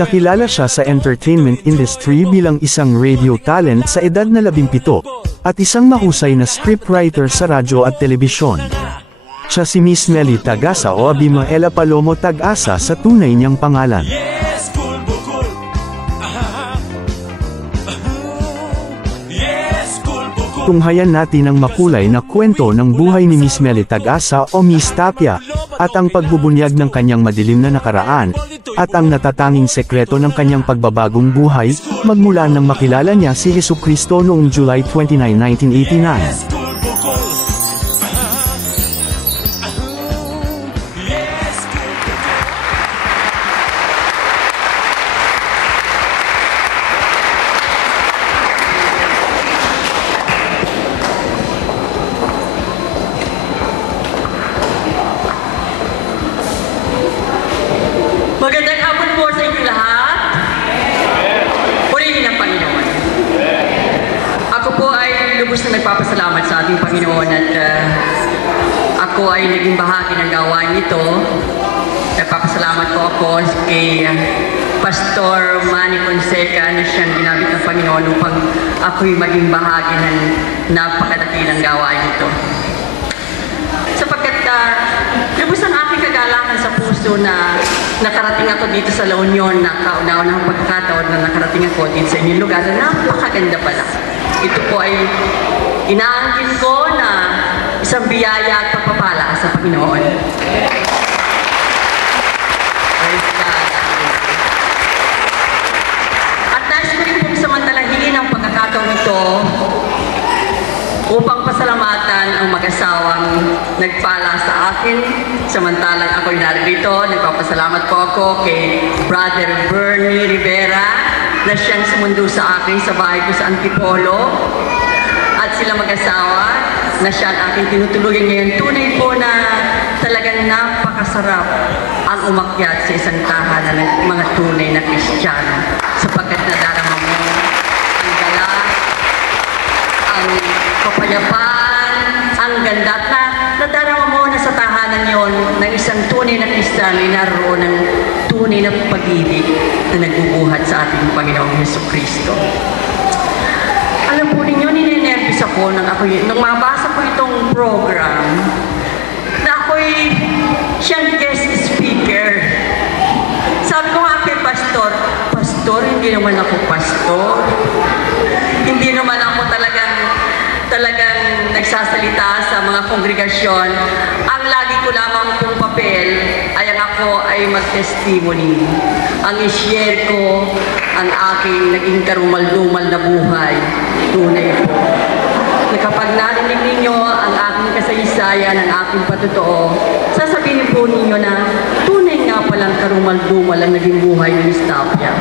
Nakilala siya sa entertainment industry bilang isang radio talent sa edad na 17, at isang mahusay na scriptwriter sa radyo at telebisyon. Siya si Miss Mely Tag-asa o Abimaela Palomo Tag-asa sa tunay niyang pangalan. Tunghayan natin ang makulay na kwento ng buhay ni Miss Mely Tag-asa o Miss Tapia, at ang pagbubunyag ng kanyang madilim na nakaraan, at ang natatanging sekreto ng kanyang pagbabagong buhay, magmula nang makilala niya si Jesucristo noong July 29, 1989. Magandang hapon po sa inyo lahat. Purihin ang Panginoon. Ako po ay lubos na nagpapasalamat sa ating Panginoon at ako ay naging bahagi ng gawain nito. Nagpapasalamat po ako kay Pastor Manny Fonseca na siyang ginamit ng Panginoon upang ako'y maging bahagi ng napakadakilang gawain nito. Sapagkat lubos ang aking kagalakan sa puso na nakarating ako dito sa La Union, na kauna-unahang pagkakataon na nakarating ako dito sa inyong lugar na napakaganda pala. Ito po ay inaangkin ko na isang biyaya at pagpapala sa Panginoon. Praise God. At nais ko rin pong samantalahin ang pagkakataon ito upang pasalamatan ang mag-asawang nagpala sa akin. Samantalang ako'y narito, nagpapasalamat po ako kay Brother Bernie Rivera na siyang sumundo sa akin sa bahay ko sa Antipolo. At sila mag-asawa na siya ang aking tinutuluyan ngayon. Tunay po na talagang napakasarap ang umakyat sa isang tahanan ng mga tunay na Kristiyano. Sapagkat nadarama mo ang gala, ang kapayapaan, ang ganda at nadarama mo na sa tahanan yon ng isang tunay na Kristiyano ay naroon ng tunay na pag-ibig na nagbubuhat sa ating Panginoong Jesucristo. Alam po ninyo, ninenervous ako nung mabasa ko itong program na ako'y siyang guest speaker. Sabi ko nga kay Pastor, hindi naman ako pastor. Hindi naman ako talagang nagsasalita sa mga kongregasyon. Ang lagi ko lamang pong papel ay ang ako ay mag-testimony. Ang i-share ko ang aking naging karumal-dumal na buhay. Tunay po. Na kapag narinig ninyo ang aking kasaysayan, ang aking patotoo, sasabihin po ninyo na tunay nga palang karumal-dumal ang naging buhay ni Miss Tapia.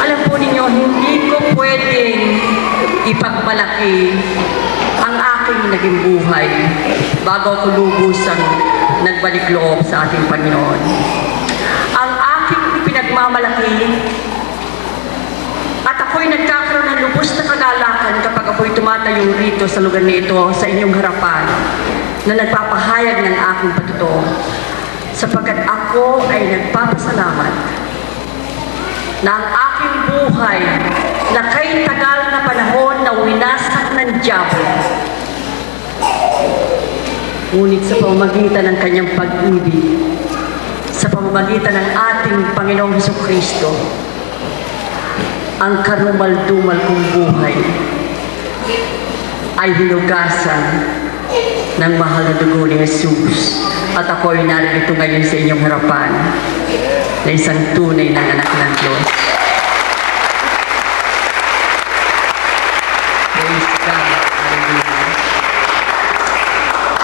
Alam po ninyo, hindi ko pwedeng ipagmalaki ang aking naging buhay bago ako lubusang nagbalik loob sa ating Panginoon. Ang aking ipinagmamalaki at ako'y nagkakaroon ng lubos na kagalakan kapag ako'y tumatayo rito sa lugar nito sa inyong harapan na nagpapahayag ng aking patotoo, sapagkat ako ay nagpapasalamat na ang aking buhay na kay tagal na panahon na winasak ng diabo, ngunit sa pamamagitan ng kanyang pag-ibig, sa pamamagitan ng ating Panginoong Jesucristo, ang karumal-dumal kong buhay ay hinugasan ng mahal na dugo ni Jesus. At ako ay narito ngayon sa inyong harapan na isang tunay na anak ng Diyos. Praise God.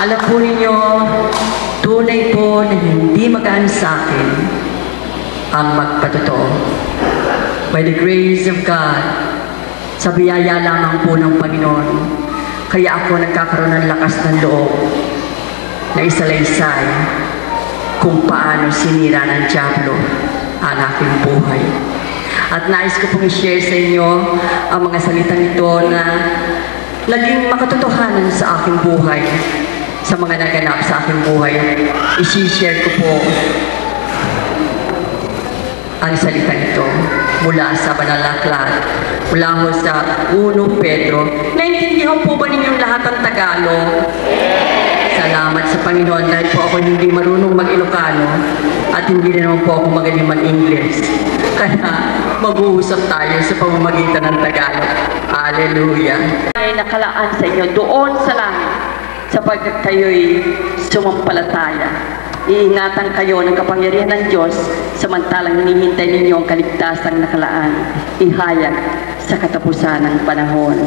Alam po ninyo, tunay po na hindi magaan sa akin ang magpatotoo. By the grace of God, sa biyaya lamang po ng Panginoon, kaya ako nagkakaroon ng lakas ng loob na isalaysay kung paano sinira ng diablo ang aking buhay. At nais ko pong i-share sa inyo ang mga salitang ito na naging makatotohanan sa aking buhay, sa mga naganap sa aking buhay. I-share ko po ang salita nito mula sa banal na aklat, mula ho sa 1 Pedro. Naintindihan po ba ninyong lahat ang Tagalog? Salamat sa Panginoon dahil po ako hindi marunong mag-Ilocano at hindi rin naman po ako magaling mag-English. Kaya mag-uusap tayo sa pamamagitan ng Tagalog. Hallelujah! Ay nakalaan sa inyo doon sa langit sapagkat kayo'y sumampalataya. Iingatan kayo ng kapangyarihan ng Diyos samantalang hinihintay ninyo ang kaligtasang nakalaan, ihayag sa katapusan ng panahon.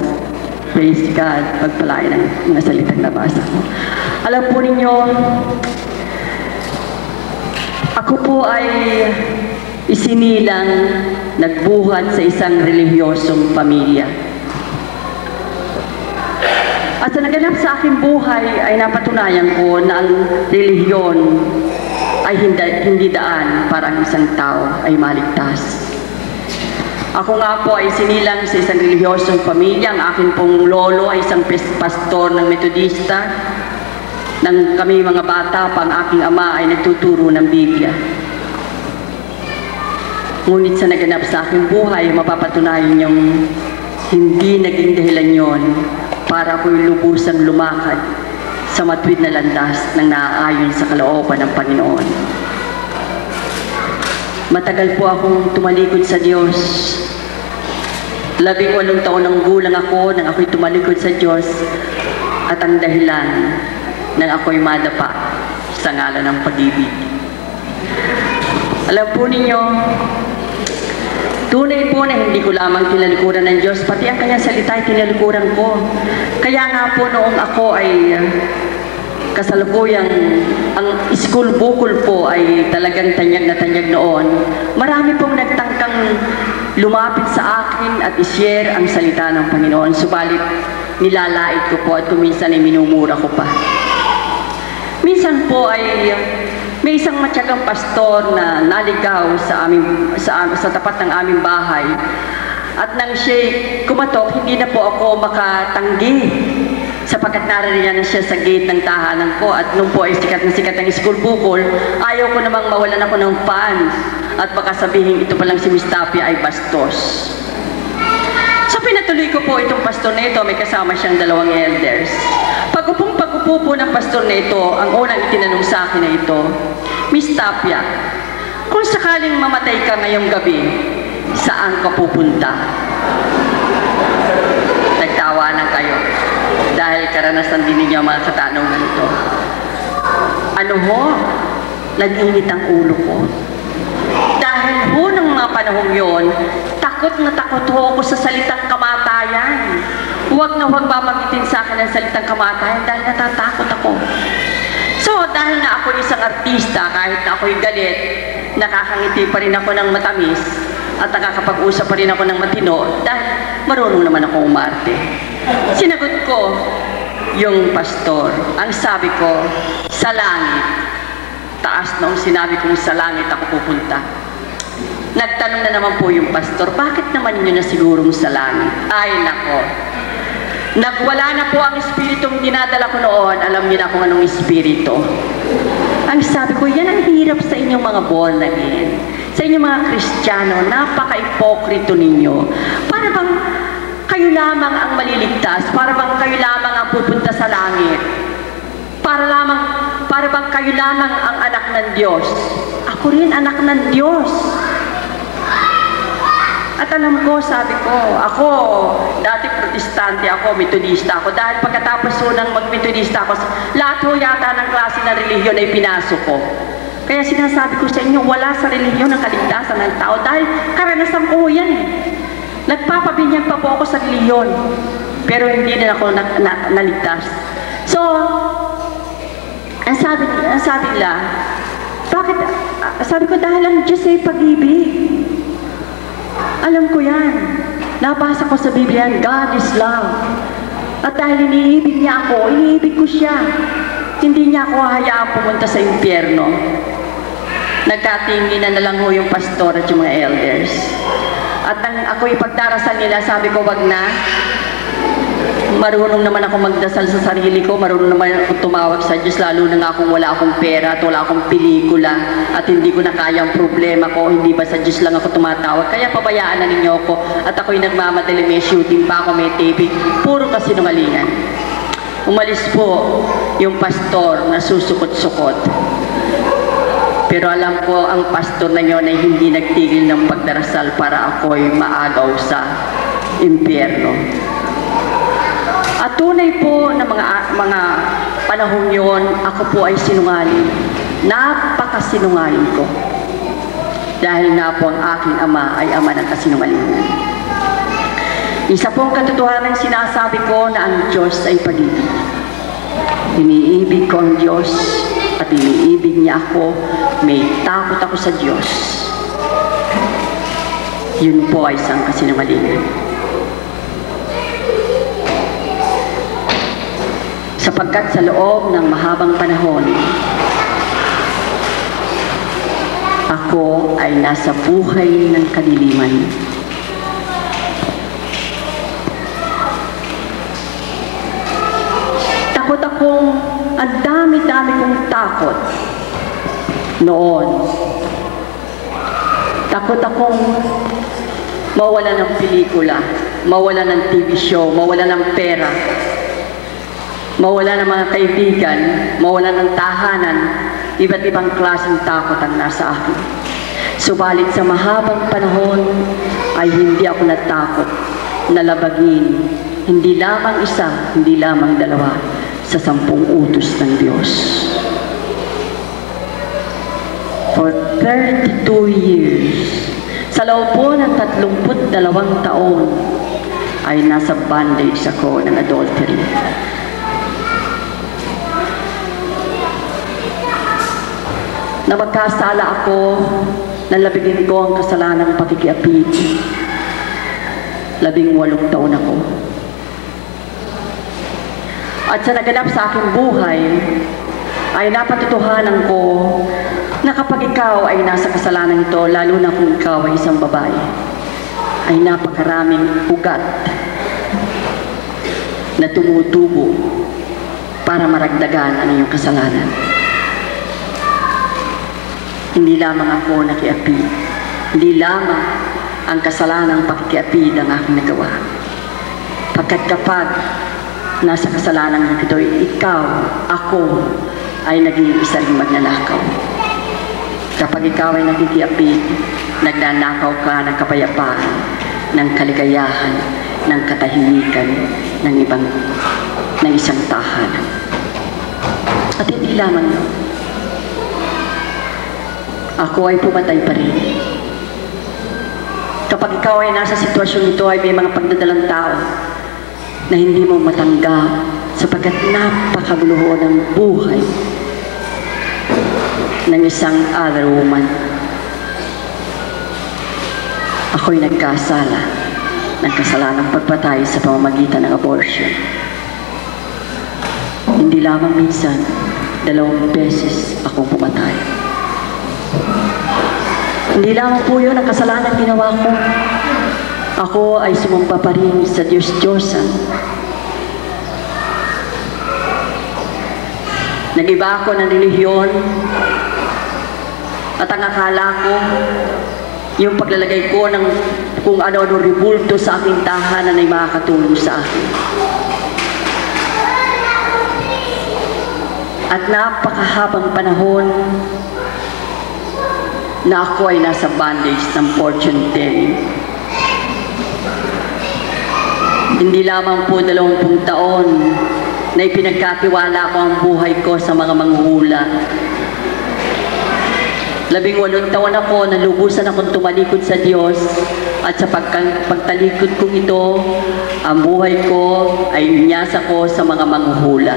Praise God, pagpalain ang mga salitang nabasa ko. Alam po ninyo, ako po ay isinilang nagbuhat sa isang relihiyosong pamilya. At sa naganap sa aking buhay ay napatunayan ko na ang relihiyon ay hindi daan para ang isang tao ay maligtas. Ako nga po ay sinilang sa isang relihiyosong pamilya. Ang akin pong lolo ay isang pastor ng Metodista. Nang kami mga bata pa, ang aking ama ay nagtuturo ng Biblia. Ngunit sa naganap sa aking buhay, mapapatunayan niyong hindi naging dahilan yon para ako'y lubusang lumakad sa matuwid na landas ng naaayon sa kalooban ng Panginoon. Matagal po akong tumalikod sa Diyos. 18 taon ng gulang ako nang ako'y tumalikod sa Diyos at ang dahilan nang ako'y madapa sa ngalan ng pag-ibig. Alam po ninyo, tunay po na hindi ko lamang tinalikuran ng Diyos, pati ang kanyang salita ay tinalikuran ko. Kaya nga po noong ako ay kasalukuyang ang school bukol po ay talagang tanyag na tanyag noon, marami pong nagtangkang lumapit sa akin at i-share ang salita ng Panginoon. Subalit nilalait ko po at kuminsan ay minumura ko pa. Minsan po ay may isang matyagang pastor na naligaw sa tapat ng aming bahay. At nang siya'y kumatok, hindi na po ako makatanggi sapagkat naririyan na siya sa gate ng tahanan ko. At nung po ay sikat na sikat ang school bukol, ayaw ko namang mawalan ako ng fans. At baka sabihin ito palang si Miss Tapia ay bastos. So pinatuloy ko po itong pastor na ito, may kasama siyang 2 elders. Pag-upo po ng pastor na ito, ang unang itinanong sa akin na ito, Miss Tapia, kung sakaling mamatay ka ngayong gabi, saan ka pupunta? Nagtawanan kayo dahil karanasan din ninyo mga katanungan ito. Ano ho? Nag-init ang ulo ko. Dahil ho ng mga panahong yon, takot na takot ho ako sa salitang kamatayan. Huwag na huwag babanggitin sa akin ang salitang kamatayan dahil natatakot ako. So, dahil na ako isang artista, kahit na ako'y galit, nakakangiti pa rin ako ng matamis at nakakapag-usap pa rin ako ng matino dahil marunong naman ako umarte. Sinagot ko yung pastor. Ang sabi ko, sa langit. Taas noong sinabi kong sa langit ako pupunta. Nagtanong na naman po yung pastor, bakit naman nyo na sigurong sa langit? Ay, nako. Nagwala na po ang espiritong dinadala ko noon. Alam niyo na kung anong espiritu. Ang sabi ko, yan ang hirap sa inyong mga born again. Sa inyong mga Kristiyano, napaka-ipokrito ninyo. Para bang kayo lamang ang maliligtas? Para bang kayo lamang ang pupunta sa langit? Para bang kayo lamang ang anak ng Diyos? Ako rin anak ng Diyos. At alam ko, sabi ko, ako, dati protestante ako, metodista ako. Dahil pagkatapos ho ng mag-metodista ako, lahat ho yata ng klase ng relihiyon ay pinasok ko. Kaya sinasabi ko sa inyo, wala sa relihiyon ang kaligtasan ng tao. Dahil karanasan ko yan eh. Nagpapabinyag pa po ako sa relihiyon. Pero hindi na ako naligtas. So, ang sabi nila, bakit? Sabi ko, dahil ang Diyos ay pag-ibig. Alam ko yan. Nabasa ko sa Biblia, God is love. At dahil iniibig niya ako, iniibig ko siya. Hindi niya ako hayaang pumunta sa impyerno. Nagkatinginan na lang ho yung pastor at yung mga elders. At nang ako ipagdarasal nila, sabi ko, wag na. Marunong naman ako magdasal sa sarili ko, marunong naman ako tumawag sa Diyos, lalo na nga kung wala akong pera at wala akong pelikula at hindi ko na kaya ang problema ko, hindi ba sa Diyos lang ako tumatawag. Kaya pabayaan na ninyo ako at ako'y nagmamadali, may shooting pa ako, may taping, puro kasinungalingan. Umalis po yung pastor na susukot-sukot. Pero alam ko ang pastor na yun ay hindi nagtigil ng pagdarasal para ako'y maagaw sa impyerno. At tunay po na mga panahon yon, ako po ay sinungaling. Napakasinungaling ko. Dahil nga po ang aking ama ay ama ng kasinungalingan. Isa pong katotohanan sinasabi ko na ang Diyos ay pag-ibig. Iniibig ko ang Diyos at iniibig niya ako. May takot ako sa Diyos. Yun po ay isang kasinungalingan. Sapagkat sa loob ng mahabang panahon, ako ay nasa buhay ng kadiliman. Takot akong, ang dami-dami kong takot noon. Takot akong mawala ng pelikula, mawala ng TV show, mawala ng pera, mawala ng mga kaibigan, mawala ng tahanan, iba't ibang klaseng takot ang nasa akin. Subalit sa mahabang panahon ay hindi ako natakot na labagin, hindi lamang isa, hindi lamang dalawa, sa 10 utos ng Diyos. For 32 years, sa loob po ng 32 taon, ay nasa bondage ako ng adultery. Na magkasala ako na labigin ko ang kasalanang pakikiapid. 18 taon ako. At sa naganap sa aking buhay, ay napatutuhanan ko na kapag ikaw ay nasa kasalanan ito, lalo na kung ikaw ay isang babae, ay napakaraming ugat na tumutubo para maragdagan ang iyong kasalanan. Hindi lamang ako nakiapid. Hindi lamang ang kasalanang pakikiapid ang aking nagawa. Pagkat kapag nasa kasalanan ito, ikaw, ako, ay naging isa ring magnanakaw. Kapag ikaw ay nakikiapid, nagnanakaw ka ng kapayapaan, ng kaligayahan, ng katahimikan, ng isang tahanan. At hindi lamang yun. Ako ay pumatay pa rin. Kapag ikaw ay nasa sitwasyon ito, ay may mga pagdadalang tao na hindi mo matanggap sapagkat napakaguluho ng buhay ng isang other woman. Ako'y nagkasala ng kasalanang pagpatay sa pamamagitan ng abortion. Hindi lamang minsan, 2 beses akong pumatay. Hindi lamang po yun ang kasalanan ginawa ko. Ako ay sumamba pa rin sa Diyos-Diyosan. Nag-iba ako ng relihiyon at ang akala ko, yung paglalagay ko ng kung ano-ano ribulto sa aking tahanan ay makakatulong sa akin. At napakahabang panahon na ako ay nasa bondage ng fortune telling. Hindi lamang po 20 taon na ipinagkatiwala ko ang buhay ko sa mga manghuhula. 18 taon ako na lubusan akong tumalikod sa Diyos at sa pagtalikod kong ito, ang buhay ko ay inyasa ko sa mga manghuhula.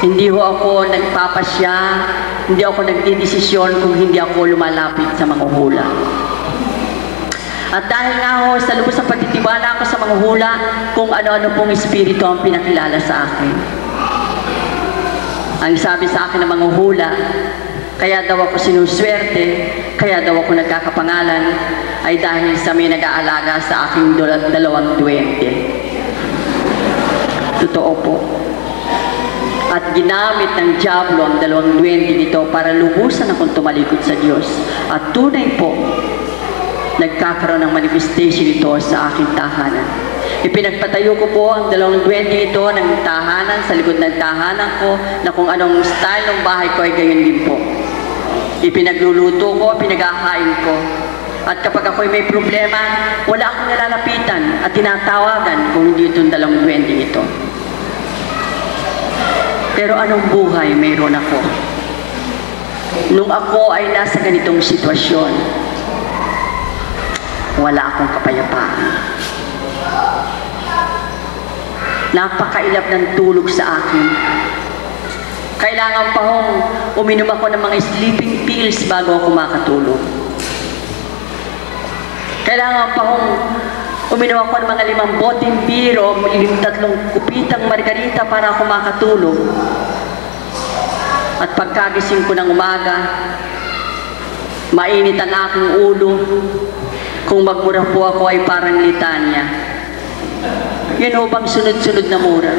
Hindi ho ako nagpapasya, hindi ako nagdidesisyon kung hindi ako lumalapit sa manghuhula. At dahil nga ho, sa lubos ng pagtitiwala ko sa manghuhula, kung ano-ano pong espiritu ang pinakilala sa akin. Ang sabi sa akin ng manghuhula, kaya daw ako sinuswerte, kaya daw ako nagkakapangalan, ay dahil sa may nag-aalaga sa aking 2 duwende. totoo po. At ginamit ng diablo ang 2 duwende nito para lubusan akong tumalikod sa Diyos. At tunay po, nagkakaroon ng manifestation ito sa aking tahanan. Ipinagpatayo ko po ang 2 duwende ito ng tahanan, sa likod ng tahanan ko, na kung anong style ng bahay ko ay gayon din po. Ipinagluluto ko, pinaghahain ko. At kapag ako'y may problema, wala akong nalalapitan at tinatawagan kung hindi itong 2 duwende ito. Pero anong buhay mayroon ako? Nung ako ay nasa ganitong sitwasyon, wala akong kapayapaan. Napakailap ng tulog sa akin. Kailangan pa hong uminom ako ng mga sleeping pills bago ako makatulog. Kailangan pa hong uminom ako ng mga 5 boteng beer o 3 kupitang margarita para ako makatulog. At pagkagising ko ng umaga, mainit ang aking ulo. Kung magmura po ako ay parang litanya. Yun ho bang sunod-sunod na mura?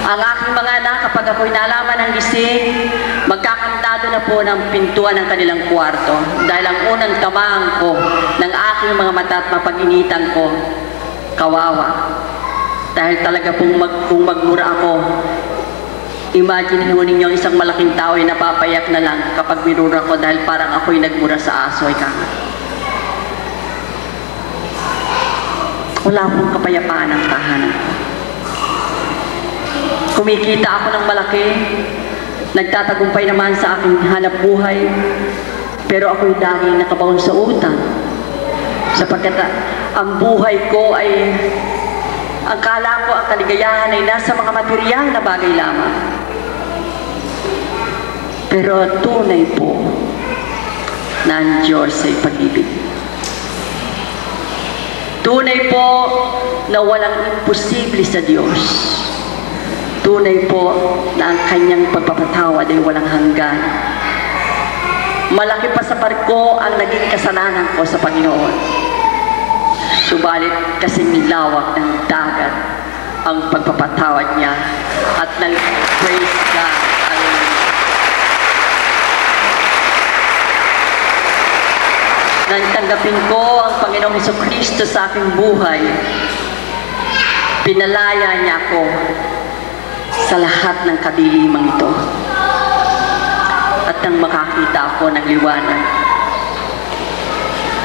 Ang aking mga anak, kapag ako'y nalaman ng gising, magkakantado na po ng pintuan ng kanilang kwarto. Dahil ang unang tamaan ko ng aking mga mata at mapag-initan ko, kawawa. Dahil talaga kung magmura ako, imagine ho ninyo isang malaking tao ay napapayak na lang kapag minura ko dahil parang ako'y nagmura sa aso ay kama. Wala pong kapayapaan ang tahanan ko. Kumikita ako ng malaki, nagtatagumpay naman sa aking hanap buhay, pero ako'y laging nakabaon sa utang. Sapagkat ang buhay ko ay, ang kala ko ang kaligayahan ay nasa mga materyal na bagay lamang. Pero tunay po na ang Diyos ay pag-ibig. Tunay po na walang imposible sa Diyos. Tunay po na ang kanyang pagpapatawad ay walang hanggan. Malaki pa sa barko ang naging kasalanan ko sa Panginoon. Subalit kasing lawak ng dagat ang pagpapatawad niya at praise God. Hallelujah. Nang tanggapin ko ang Panginoong Jesucristo sa aking buhay, pinalaya niya ako sa lahat ng kadilimang ito. At nang makakita ako ng liwanag,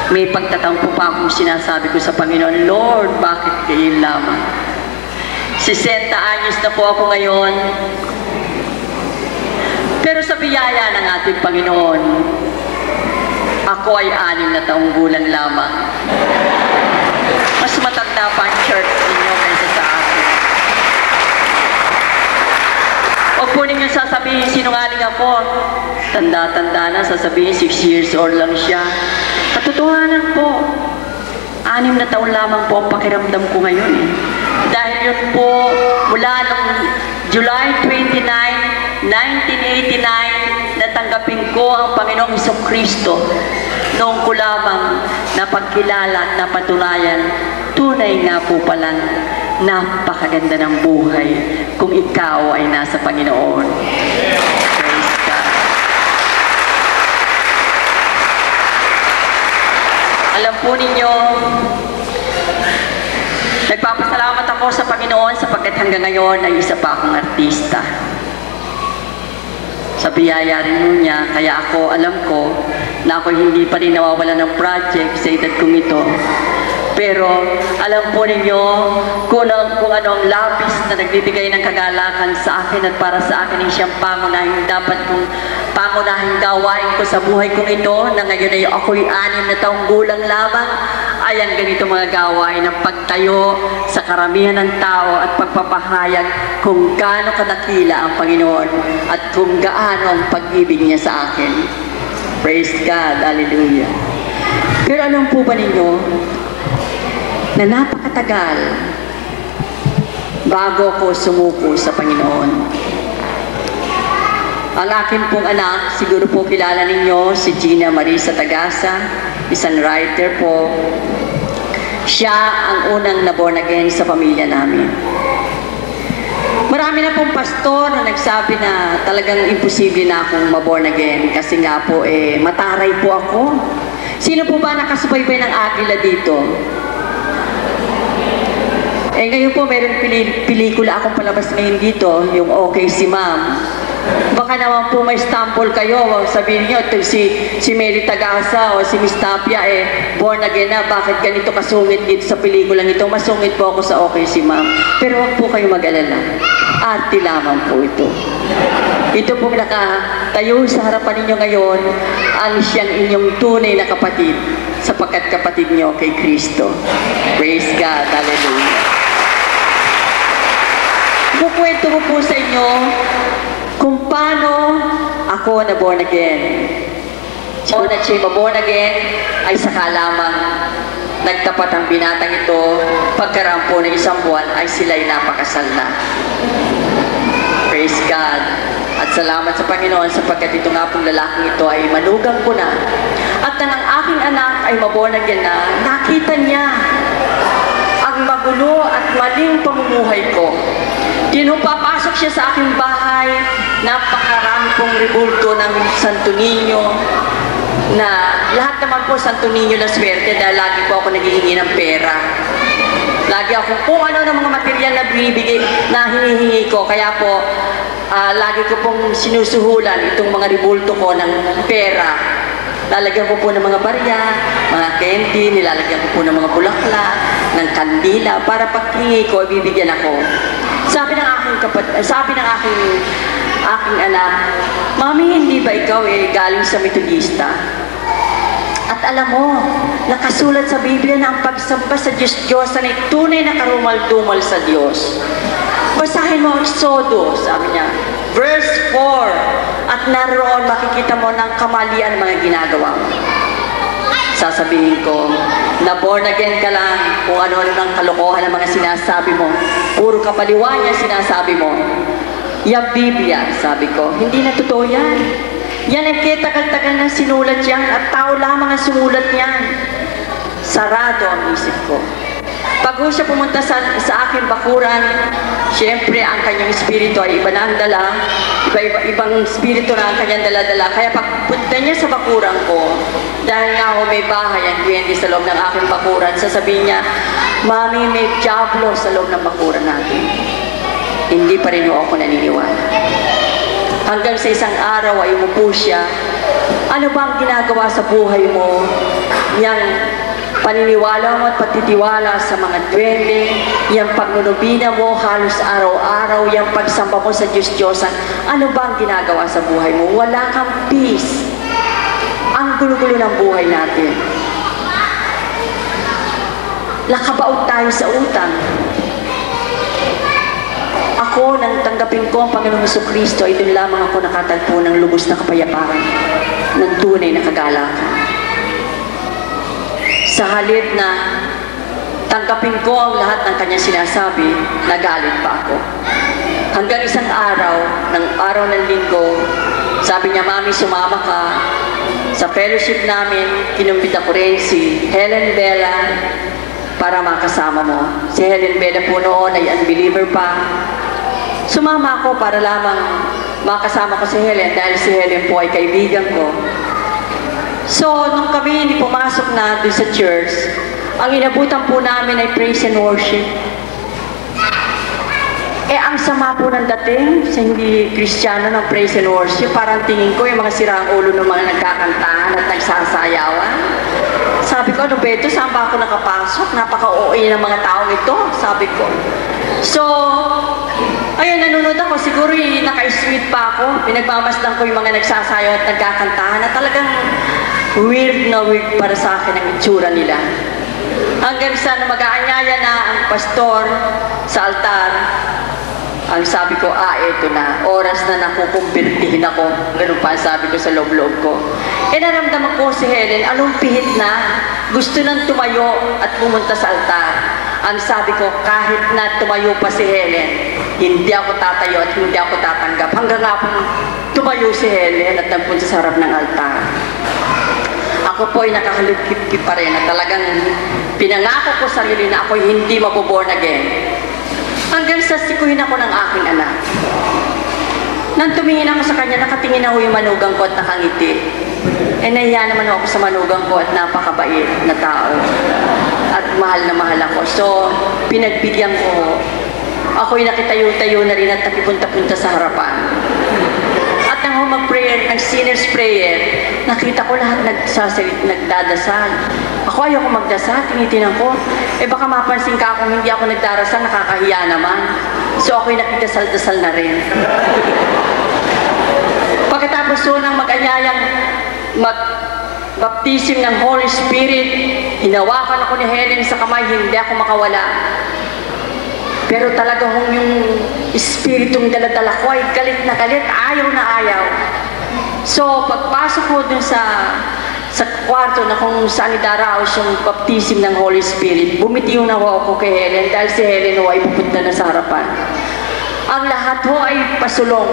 may pagtatampo pa akong sinasabi ko sa Panginoon, Lord, bakit kayo lamang? 60 anyos na po ako ngayon. Pero sa biyaya ng ating Panginoon, ako ay 6 na taong gulang lamang. Mas matanda pa ang church ninyo kaysa sa akin. Huwag po ninyo sasabihin, sinungaling ako. Tanda-tanda na, sasabihin 6 years old lang siya. Katotohanan po, 6 na taon lamang po ang pakiramdam ko ngayon eh. Dahil yun po, mula noong July 29, 1989, natanggapin ko ang Panginoong Jesucristo. Noong ko lamang napagkilala at napatunayan, tunay nga po palang napakaganda ng buhay kung ikaw ay nasa Panginoon. Praise God. Alam po ninyo, nagpapasalamat ako sa Panginoon sapagkat hanggang ngayon ay isa pa akong artista. Sa biyaya rin niya, kaya ako alam ko na ako hindi pa rin nawawala ng project sa edad kong ito. Pero alam po ninyo kung ano ang labis na nagbibigay ng kagalakan sa akin at para sa akin ay siyang pangunahing dapat kong pangunahing gawain ko sa buhay kong ito na ngayon ay ako'y 6 na taong gulang lamang. Ay ang ganito mga gawain ng pagtayo sa karamihan ng tao at pagpapahayag kung gaano kadakila ang Panginoon at kung gaano ang pag-ibig niya sa akin. Praise God, hallelujah. Pero alam po ba ninyo na napakatagal bago ko sumuko sa Panginoon? Ang akin pong anak, siguro po kilala ninyo, si Gina Marisa Tagasa, isang writer po. Siya ang unang na-born again sa pamilya namin. Marami na pong pastor na nagsabi na talagang imposible na akong maborn again kasi nga po mataray po ako. Sino po ba nakasubaybay ng Agila dito? Ngayon po meron pelikula akong palabas ngayon dito, yung Okay Si Ma'am. Baka naman po may sample kayo, sabihin nyo, si Meli Tagasa o si Miss Tapia born again na, bakit ganito kasungit dito sa pelikulang ito? Masungit po ako sa Okay Si Ma'am. Pero wag po kayo mag-alala, arte lamang po ito. Ito pong nakatayo sa harapan ninyo ngayon, ang siyang inyong tunay na kapatid, sapagkat kapatid nyo kay Kristo. Praise God, hallelujah. Kukwento ko po sa inyo kung paano ako na born again. So, na siya born again ay saka lamang nagtapat ang binatang ito. Pagkaraan po ng isang buwan ay sila'y napakasal na. Praise God. At salamat sa Panginoon sapagkat ito nga pong lalaking ito ay manugang ko na. At nang ang aking anak ay maborn again na, nakita niya ang magulo at maling pamumuhay ko. Papasok siya sa aking bahay, napakarami pong rebulto ng Santo Niño, na lahat naman po Santo Niño na swerte dahil lagi po ako naghihingi ng pera. Lagi ako kung ano ng mga material na binibigay, na hinihingi ko, kaya po lagi ko pong sinusuhulan itong mga rebulto ko ng pera. Lalagyan ko po ng mga barya, mga candy, nilalagyan ko po ng mga bulaklak, ng kandila, para paghingi ko, ibibigyan ako. Sabi ng aking anak, Mami, hindi ba ikaw galing sa Metodista? At alam mo, nakasulat sa Biblia na ang pagsamba sa Diyos ay tunay na karumal-dumal sa Diyos. Basahin mo ang Exodo, sabi niya, verse 4, at naroon makikita mo ng kamalian mga ginagawa mo. Sasabihin ko, na born again ka lang, kung ano-ano ng kalokohan ng mga sinasabi mo. Puro kapaliwan niya sinasabi mo. Yung Biblia, sabi ko, hindi na totoo yan. Yan ay kitagal-tagal na sinulat yan at tao lamang ang sumulat yan. Sarado ang isip ko. Pag siya pumunta sa aking bakuran, siyempre ang kanyang espiritu ay iba na ang dala, ibang espiritu na ang kanyang dala-dala. Kaya pag punta niya sa bakuran ko, dahil nga ako may bahay ang duwende sa loob ng aking bakuran, sasabihin niya, Mami, may diablo sa loob ng bakuran natin. Hindi pa rin ako naniniwala. Hanggang sa isang araw ay umupo siya, ano ba ang ginagawa sa buhay mo? Yang paniniwala mo at patitiwala sa mga duwende, yung pagnunubina mo halos araw-araw, yung pagsamba mo sa Diyos-Diyosan, ano ba ang ginagawa sa buhay mo? Wala kang peace. Ang gulo-gulo ng buhay natin. Nakabaot tayo sa utang. Ako, nang tanggapin ko ang Panginoong Jesucristo, ay doon lamang ako nakatagpo ng lubos na kapayapaan, ng tunay na kagalakan. Sa halip na tanggapin ko ang lahat ng kanyang sinasabi, nagalit pa ako. Hanggang isang araw, ng araw ng linggo, sabi niya, Mami, sumama ka. Sa fellowship namin, kinumbita ko rin si Helen Bella para makasama mo. Si Helen Bella po noon ay unbeliever pa. Sumama ako para lamang makasama ko si Helen dahil si Helen po ay kaibigan ko. So, nung kami pumasok na doon sa church, ang inabutan po namin ay praise and worship. Ang sama po ng dating sa hindi Kristiyano ng praise and worship, parang tingin ko yung mga sirang ulo ng mga nagkakantahan at nagsasayawan. Sabi ko, ano ba ito? Saan ba ako nakapasok? Napaka-OA ng mga taong ito, sabi ko. So, ayun, nanonood ako. Siguro naka-sweet pa ako. Pinagmamasdan ko yung mga nagsasayaw at nagkakantahan na talagang weird na weird para sa akin ang itsura nila. Hanggang sa na mag-aanyaya na ang pastor sa altar, ang sabi ko, eto na, oras na nakukumpirtihin ako. Ganun pa sabi ko sa loob-loob ko. Naramdaman ko si Helen, anong pihit na, gusto nang tumayo at pumunta sa altar. Ang sabi ko, kahit na tumayo pa si Helen, hindi ako tatayo at hindi ako tatanggap. Hanggang nga pong tumayo si Helen at nagpunta sa harap ng altar. Ako po ay nakahalip-kip pa rin at talagang pinangako ko sarili na ako hindi maboborn again. Hanggang sa sikuhin ako ng aking anak. Nang tumingin ako sa kanya, nakatingin ako yung manugang ko at nakangiti. Nahiya naman ako sa manugang ko at napakabait na tao. At mahal na mahal ako. So, pinagbigyan ko. Ako'y nakitayo-tayo na rin at nakipunta-punta sa harapan. At nang mag-prayer, ng sinner's prayer, nakita ko lahat nagdadasal. Ako ayoko magdasal, tinitinan ko. Baka mapansin ka kung hindi ako nagdarasal, nakakahiya naman. So ako'y nakidasal-dasal na rin. Pagkatapos so ng mag-anyayang mag-baptism ng Holy Spirit, hinawakan ako ni Helen sa kamay, hindi ako makawala. Pero talaga yung espiritong daladala ko ay galit na galit, ayaw na ayaw. So pagpasok ko dun sa kwarto na kung saan idaraos yung baptism ng Holy Spirit, bumitiw na ako kay Helen dahil si Helen ay pupunta na sa harapan. Ang lahat ho ay pasulong,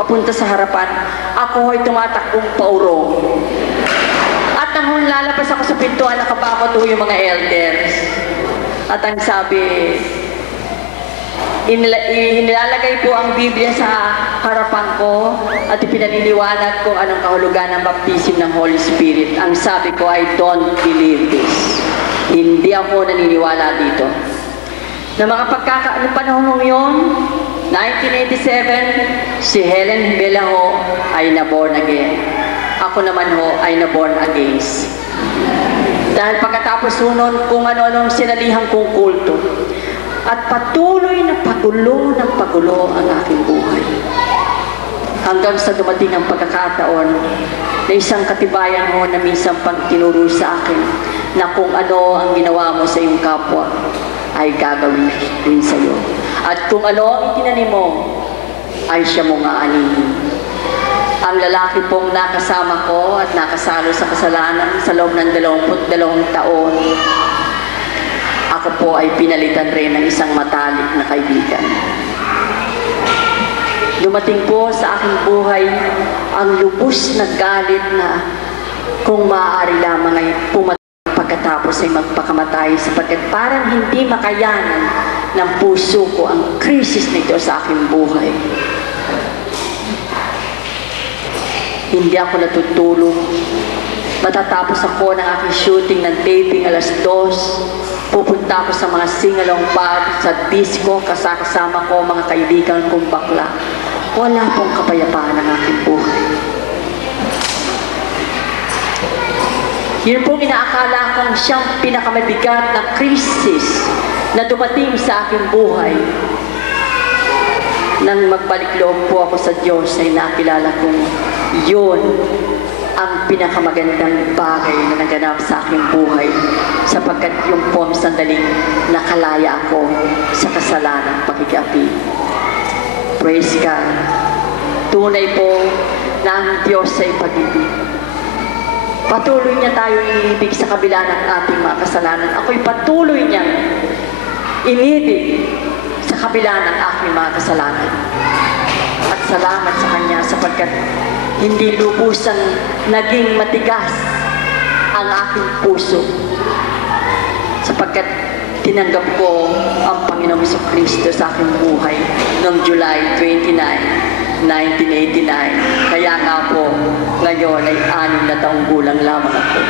papunta sa harapan. Ako ay tumatakbong paurong. At nang lalabas ako sa pintuan, nakabakot ho yung mga elders. At ang sabi, inilalagay po ang Biblia sa harapan ko at ipinaliliwanag kung anong kahulugan ng baptism ng Holy Spirit. Ang sabi ko ay, don't believe this. Hindi ako naniniwala dito. Na mga panahon yun, 1987, si Helen Bella ho ay na-born again. Ako naman ho ay na-born against. Dahil pagkatapos nun, kung ano-anong sinalihan kong kulto. At patuloy na pagulo ng pagulo ang aking buhay. Hanggang sa dumating ang pagkakataon na isang katibayan ho na minsan pang tinuro sa akin na kung ano ang ginawa mo sa iyong kapwa ay gagawin rin sa iyo. At kung ano ang itinanim mo ay siya mong aaninin. Ang lalaki pong nakasama ko at nakasalo sa kasalanan sa loob ng 22 taon, ako po ay pinalitan rin ng isang matalik na kaibigan. Dumating po sa aking buhay ang lubos na galit na kung maaari lamang ay pumatay pagkatapos ay magpakamatay sapagkat parang hindi makayanan ng puso ko ang krisis nito sa aking buhay. Hindi ako natutulog. Matatapos ako ng aking shooting ng taping alas 2. Pupunta ako sa mga sing-along pub, sa disco, kasama ko mga kaibigan kong bakla. Wala pong kapayapaan ang aking buhay. Yun pong inaakala kong siyang pinakamabigat na krisis na dumating sa aking buhay. Nang magbalik loob po ako sa Diyos ay nakilala kong yun ang pinakamagandang bagay na naganap sa aking buhay sapagkat yung po sandaling nakalaya ako sa kasalanang pakikiapi. Praise God. Tunay po na ang Diyos ay pag-ibig. Patuloy niya tayo inibig sa kabila ng ating mga kasalanan. Ako'y patuloy niyang inibig sa kabila ng aking mga kasalanan. At salamat sa Kanya sapagkat hindi lubusan naging matigas ang aking puso. Sapagkat tinanggap ko ang Panginoong Jesucristo sa aking buhay noong July 29, 1989. Kaya nga po, ngayon ay 6 na taong gulang lamang ako.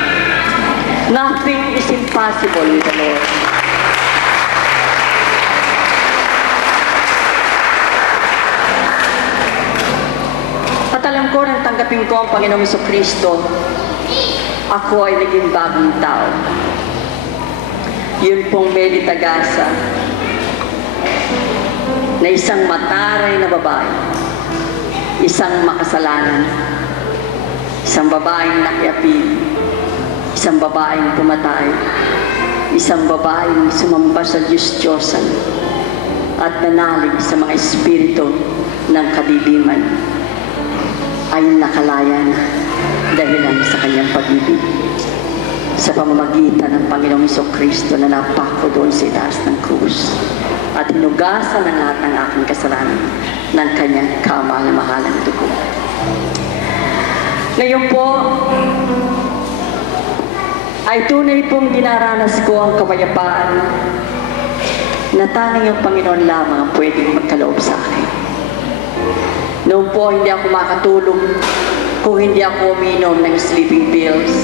Nothing is impossible with the Lord. At alam ko nang tanggapin ko ang Panginoong Jesucristo, ako ay naging bagong tao. Yun pong Meli Tagasa na isang mataray na babae, isang makasalanan, isang babaeng nakiapid, isang babaeng pumatay, isang babaeng sumamba sa Diyos-Diyosan at nanalig sa mga espiritu ng kadiliman ay nakalaya na dahilan sa kanyang pag-ibig sa pamamagitan ng Panginoong Jesucristo na napako doon sa itaas ng krus at hinugasan ng lahat ng aking kasalanan ng kanyang kamahal-mahalang dugo. Ngayon po ay tunay pong dinaranas ko ang kapayapaan na tanging ang Panginoon lamang ang pwedeng magkaloob sa akin. Noon po, hindi ako makatulog kung hindi ako uminom ng sleeping pills,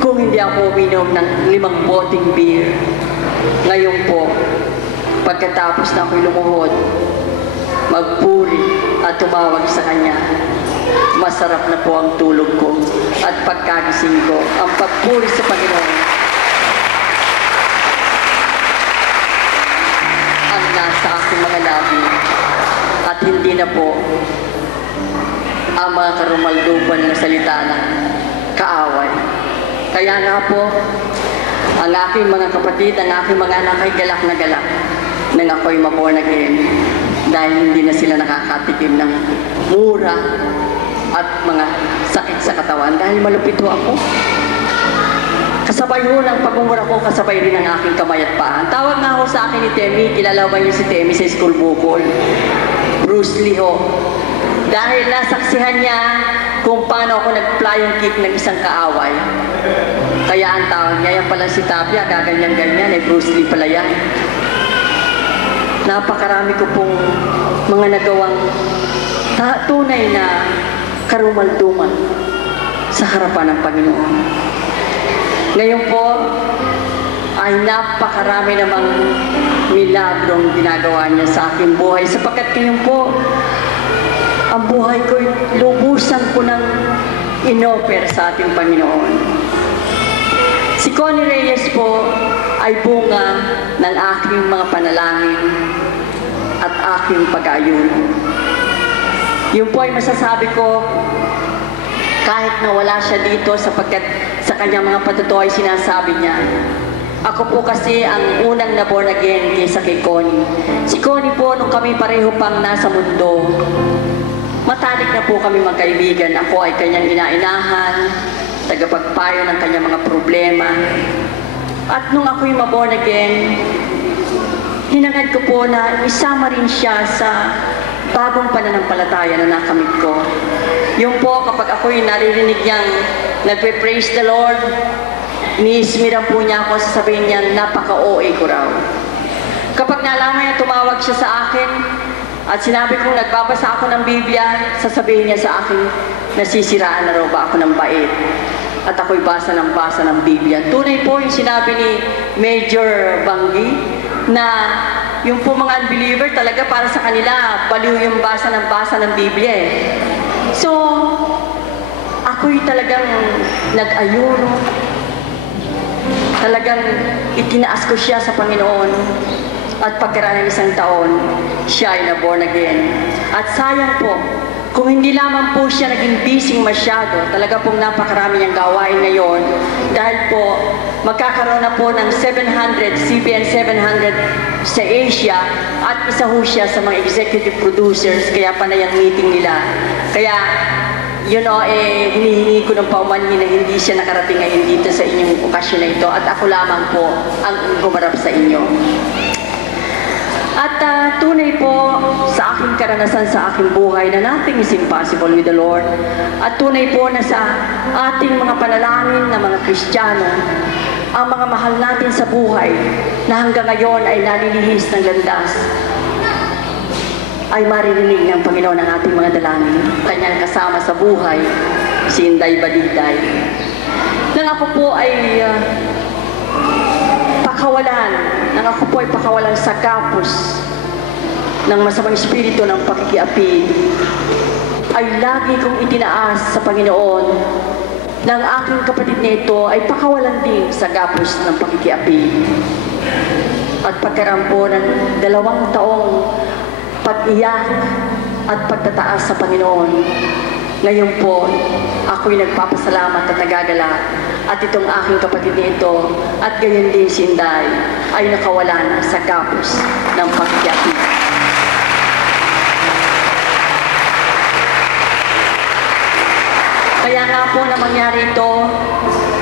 kung hindi ako uminom ng 5 boteng beer. Ngayon po, pagkatapos na ako'y lumuhod, magpuri at tumawag sa Kanya, masarap na po ang tulog ko at pagkagising ko, ang pagpuri sa Panginoon ang nasa aking mga labi at hindi na po ang mga karumalduban na salita ng kaaway. Kaya nga po, ang aking mga kapatid, ang aking mga anak ay galak na galak nang ako'y ma-born again dahil hindi na sila nakakatikim ng mura at mga sakit sa katawan dahil malupit ho ako. Kasabay ho ng pagmumura ko, kasabay rin ang aking kamay at paa. Ang tawag nga ho sa akin ni Temi, kilala ba niyo si Temi sa school bukol? Bruce Lee ho. Dahil nasaksihan niya kung paano ako nag-flying kick ng isang kaaway. Kaya ang tawag niya, yan pala si Tapia, gaganyan-ganyan, Bruce Lee pala yan. Napakarami ko pong mga nagawang tunay na karumalduman sa harapan ng Panginoon. Ngayon po, ay napakarami namang milagrong ginagawa niya sa aking buhay. Sapagkat ngayon po, ang buhay ko, lubusan ko ng inoper sa ating Panginoon. Si Connie Reyes po ay bunga ng aking mga panalangin at aking pag-aayuno. Yun po ay masasabi ko, kahit na wala siya dito sapagkat sa kanyang mga patutuo ay sinasabi niya, ako po kasi ang unang na-born again kaysa kay Connie. Si Connie po, nung kami pareho pang nasa mundo, matalik na po kami magkaibigan. Ako ay kanyang inainahan, tagapagpayo ng kanyang mga problema. At nung ako'y ma-born again, hinangad ko po na isama rin siya sa bagong pananampalataya na nakamit ko. Yung po, kapag ako'y naririnig niyang nagpe-praise the Lord, iniismiran po niya ako, sasabihin niya, napaka-OA ko raw. Kapag nalaman niya, tumawag siya sa akin, at sinabi kong nagbabasa ako ng Biblia, sasabihin niya sa akin, nasisiraan na raw ba ako ng bait? At ako'y basa ng Biblia. Tunay po yung sinabi ni Major Banggi, na yung po mga unbeliever talaga para sa kanila, baliw yung basa ng Biblia eh. So, ako'y talagang nag-ayuno, talagang itinaas ko siya sa Panginoon. At pagkaraan ng 1 taon, siya ay na-born again. At sayang po, kung hindi lamang po siya naging busy masyado, talaga pong napakarami niyang gawain ngayon, dahil po, magkakaroon na po ng 700, CBN 700 sa Asia, at isa ho siya sa mga executive producers, kaya panay ang meeting nila. Kaya, hinihingi ko ng paumanhin na hindi siya nakarating ngayon dito sa inyong okasyon na ito, at ako lamang po ang gumarap sa inyo. At tunay po sa aking karanasan sa aking buhay na nothing is impossible with the Lord. At tunay po na sa ating mga panalangin na mga Kristiyano, ang mga mahal natin sa buhay na hanggang ngayon ay nalilihis ng landas, ay maririnig ng Panginoon ang ating mga dalangin. Kanyang kasama sa buhay, si Inday Badiday. Nang ako po ay nang ako po ay pakawalan sa kapos ng masamang espiritu ng pakikiapi, ay lagi kong itinaas sa Panginoon ng aking kapatid nito ay pakawalan din sa kapos ng pakikiapi. At pagkarampo ng 2 taong pag-iyak at pagtataas sa Panginoon, ngayon po, ako'y nagpapasalamat at nagagalak. At itong aking kapatid nito, at gayon din si Inday, ay nakawala na sa kapos ng pagkikiapi. Kaya nga po na mangyari ito,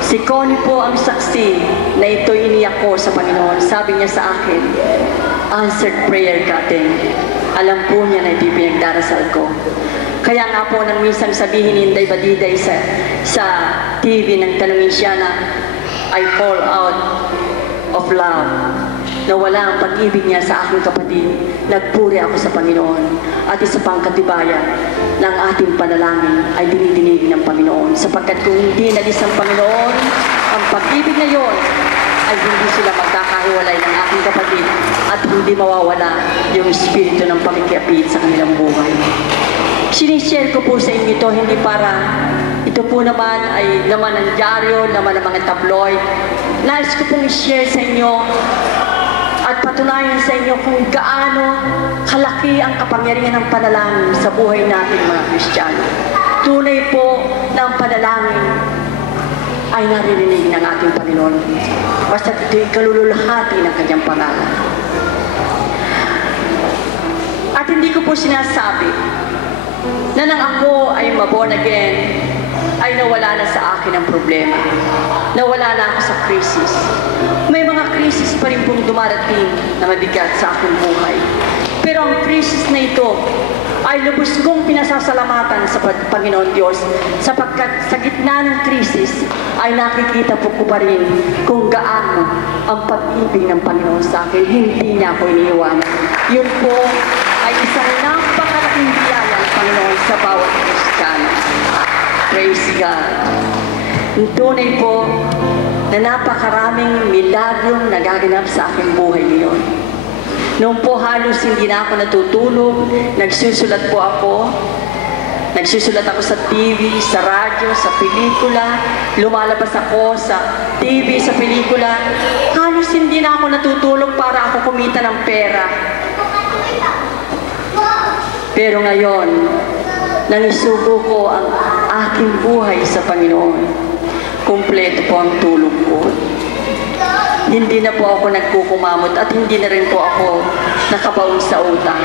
si Connie po ang saksi na ito'y iniyak ko sa Panginoon. Sabi niya sa akin, answered prayer ka, Ten. Alam po niya na ipinagdarasal ko. Kaya nga po nang minsan sabihin ni Inday Badiday sa TV, nang tanungin siya na I fall out of love. nawala ang pag-ibig niya sa aking kapatid, nagpuri ako sa Panginoon. At isa pang katibayan ng ating panalangin ay dinidinig ng Panginoon. Sapagkat kung hindi nalis ng Panginoon, ang pag-ibig na yon ay hindi sila magkakahiwalay ng aking kapatid at hindi mawawala yung espiritu ng pakikiapid sa kanilang buhay. Sinishare ko po sa inyo ito, hindi para ito po naman ay laman ng dyaryo, laman ng mga tabloid. Nais ko pong i-share sa inyo at patunayan sa inyo kung gaano kalaki ang kapangyarihan ng panalangin sa buhay natin mga Kristiyano. Tunay po na ang panalangin ay naririnig ng ating Panginoon. Basta ito'y kalululhati ng kanyang pangalan. At hindi ko po sinasabi na nang ako ay maborn again, ay nawala na sa akin ang problema. Nawala na ako sa krisis. May mga krisis pa rin pong dumarating na mabigat sa aking buhay. Pero ang krisis na ito ay lubos kong pinasasalamatan sa Panginoon Diyos sapagkat sa gitna ng krisis ay nakikita po ko pa rin kung gaano ang pag-ibig ng Panginoon sa akin. Hindi niya ako iniiwanan. Yun po ay isang napakalaking biyaya ng Panginoon sa bawat Kristiyano. Praise God. Tunay po na napakaraming milagrong nagaganap sa aking buhay ngayon. Noon po halos hindi na ako natutulog, nagsusulat po ako. Nagsusulat ako sa TV, sa radyo, sa pelikula. Lumalabas ako sa TV, sa pelikula. Halos hindi na ako natutulog para ako kumita ng pera. Pero ngayon, nang isugo ko ang aking buhay sa Panginoon, kumpleto po ang tulog ko. Hindi na po ako nagkukumamot at hindi na rin po ako nakabaon sa utang.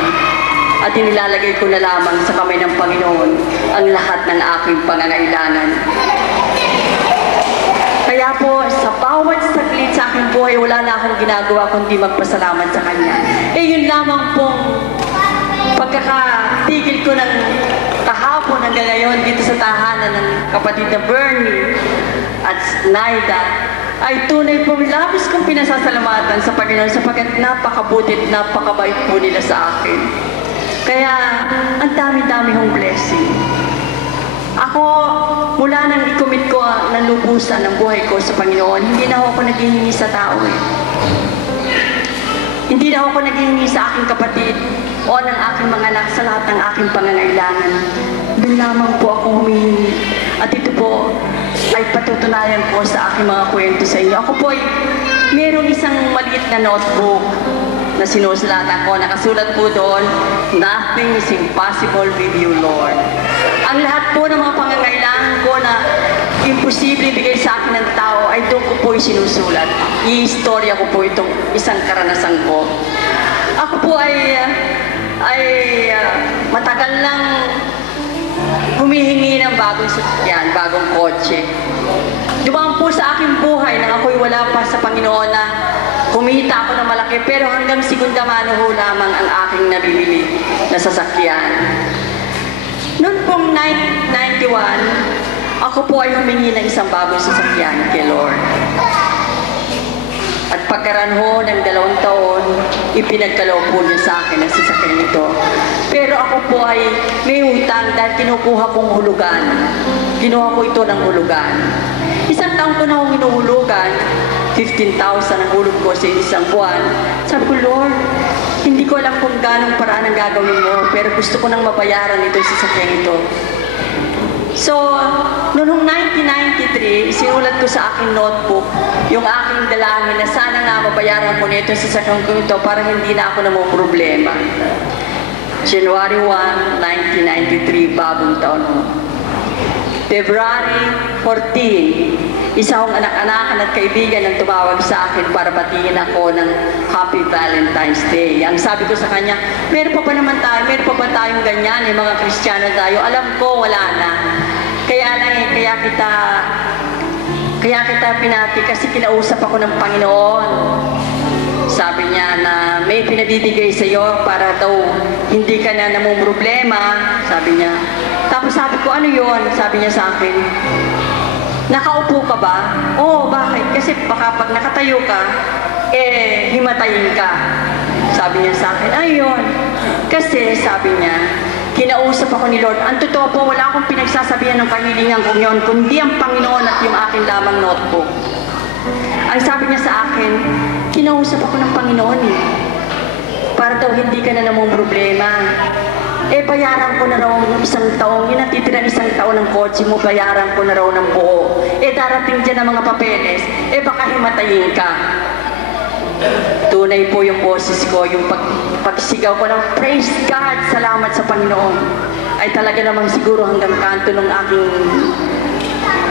At inilalagay ko na lamang sa kamay ng Panginoon ang lahat ng aking pangangailangan. Kaya po, sa bawat saglit sa aking buhay, wala na akong ginagawa kundi magpasalamat sa Kanya. Yun lamang pong pagkakatigil ko ng kahapon hanggang ngayon dito sa tahanan ng kapatid na Bernie at Naida, ay tunay po labis kong pinasasalamatan sa Panginoon sapagkat napakabuti at napakabait po nila sa akin. Kaya ang dami-dami hong blessing. Ako, mula nang i-commit ko ng lubusan ng buhay ko sa Panginoon, hindi na ako naghihingi sa tao eh. Hindi na ako naghihingi sa aking kapatid o ng aking mga anak sa lahat ng aking pangangailangan. Doon lamang po ako humihingi. At ito po ay patutunayan ko sa aking mga kwento sa inyo. Ako po ay mayroong isang maliit na notebook na sinusulatan ko. Nakasulat po doon, "Nothing is impossible with you, Lord." Ang lahat po ng mga pangangailangan ko na imposible ibigay sa akin ng tao ay doon ko po sinusulat. I-istorya ko po itong isang karanasan ko. Ako po ay matagal lang humihingi ng bagong sasakyan, bagong kotse. Dumaan po sa aking buhay nang ako'y wala pa sa Panginoon na kumita ako ng malaki, pero hanggang segunda mano ho lamang ang aking nabibili na sasakyan. Noon pong 1991, ako po ay humingi ng isang bagong sasakyan kay Lord. At pagkaraan ho ng 2 taon, ipinagkaloob po niya sa akin ang sasakyan ito. Pero ako po ay may utang dahil kinukuha kong hulugan. Kinuha ko ito ng hulugan. Isang taon ko na akong hinuhulugan, 15,000 ang hulog ko sa isang buwan. Sabi ko, Lord, hindi ko alam kung ganong paraan ang gagawin mo, pero gusto ko nang mabayaran ito sa sasakyan ito. So, noong 1993, sinulat ko sa aking notebook yung aking dalangin na sana nga mabayaran ko nito sa sasakyan ko ito para hindi na ako namumroblema. January 1, 1993, bagong taon mo. February 14, isa akong anak-anakan at kaibigan ang tumawag sa akin para batiin ako ng Happy Valentine's Day. Ang sabi ko sa kanya, meron pa ba tayong ganyan, mga Kristiyano tayo? Alam ko, wala na. Kaya kita pinati kasi kinausap ako ng Panginoon. Sabi niya na may pinabibigay sa iyo para daw hindi ka na namumroblema, sabi niya. Tapos sabi ko, ano yon? Sabi niya sa akin, nakaupo ka ba? Oo, bakit? Kasi baka pag nakatayo ka, himatayin ka. Sabi niya sa akin, ayun. Kasi sabi niya, kinausap ako ni Lord. Ang totoo po, wala akong pinagsasabihan ng kahilingan kong yon, kundi ang Panginoon at yung aking lamang notebook. Ang sabi niya sa akin, kinausap ako ng Panginoon eh. Para daw hindi ka na namang problema. Bayaran ko na raw ng isang taong, yung natitira isang taon ng kotse mo, bayaran ko na raw ng buo. Darating dyan ang mga papeles, baka himatayin ka. Tunay po yung boses ko, yung pagsigaw ko ng praise God, salamat sa Panginoon, ay talaga namang siguro hanggang kanto ng aking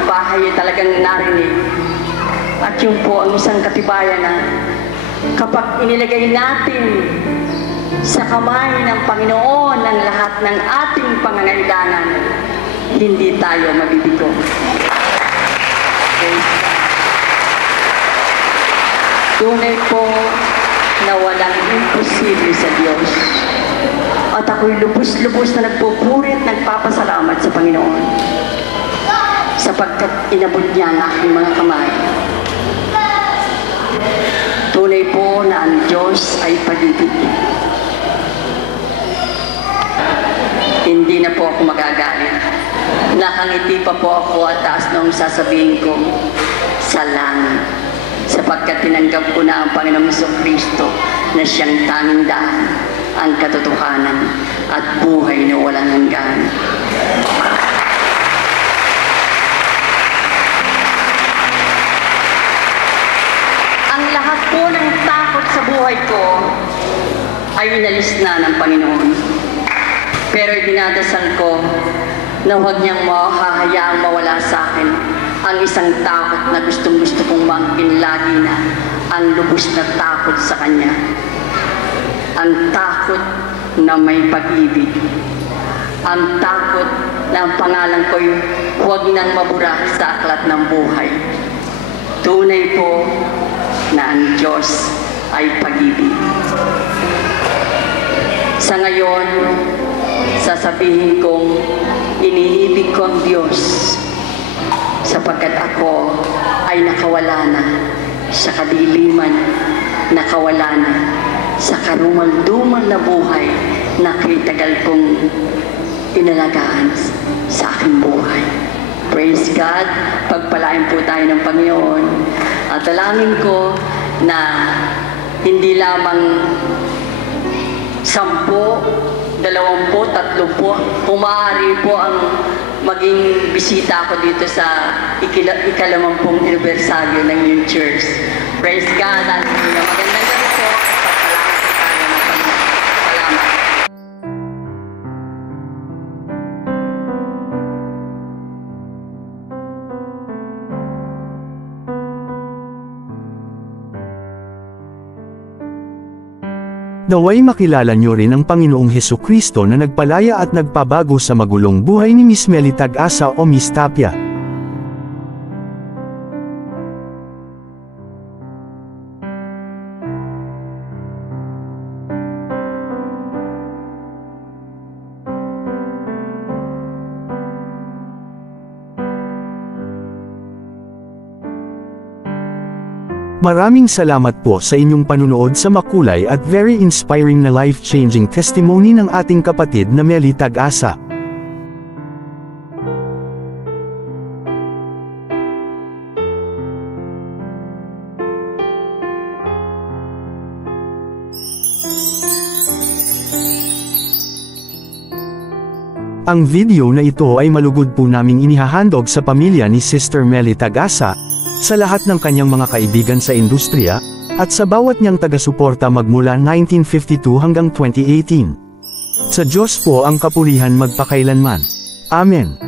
bahay ay talagang narinig. At yun po ang isang katibayan na kapag inilagay natin sa kamay ng Panginoon ang lahat ng ating pangangailangan, hindi tayo mabibigo. Tunay po na walang imposible sa Diyos. At ako'y lubos-lubos na nagpupurit, nagpapasalamat sa Panginoon sapagkat inabot niya ang aking mga kamay. Tunay po na ang Diyos ay pag-ibig. Hindi na po ako magagalit. Nakangiti pa po ako at taas nung sasabihin ko, salamat. Sapagkat tinanggap ko na ang Panginoong Jesucristo na siyang tanging daan, ang katotohanan at buhay na walang hanggan. Ang lahat po ng takot sa buhay ko ay inalis na ng Panginoon. Pero dinadasal ko na huwag niyang hahayaang mawala sa akin ang isang takot na gustong-gusto kong maangkin lagi na ang lubos na takot sa Kanya. Ang takot na may pag-ibig. Ang takot na ang pangalan ko'y huwag nang mabura sa aklat ng buhay. Tunay po na ang Diyos ay pag-ibig. Sa ngayon, sasabihin kong iniibig ko ang Diyos sapagkat ako ay nakawala na sa kadiliman, nakawala na sa karumal-dumal na buhay na kitagal kong inalagaan sa aking buhay. Praise God, pagpalain po tayo ng Panginoon at dalangin ko na hindi lamang 10, 20, 30, kung maaari po ang maging bisita ako dito sa ikalawampung anibersaryo ng New Church. Praise God, at magandang gabi po at pagpalain po tayo ng Panginoon. Salamat. Naway makilala nyo rin ang Panginoong Hesukristo na nagpalaya at nagpabago sa magulong buhay ni Miss Meli Tag-asa o Miss Tapia. Maraming salamat po sa inyong panunood sa makulay at very inspiring na life-changing testimony ng ating kapatid na Meli Tag-asa. Ang video na ito ay malugod po naming inihahandog sa pamilya ni Sister Meli Tag-asa, sa lahat ng kanyang mga kaibigan sa industriya, at sa bawat niyang taga-suporta magmula 1952 hanggang 2018. Sa Diyos po ang kapurihan magpakailanman. Amen.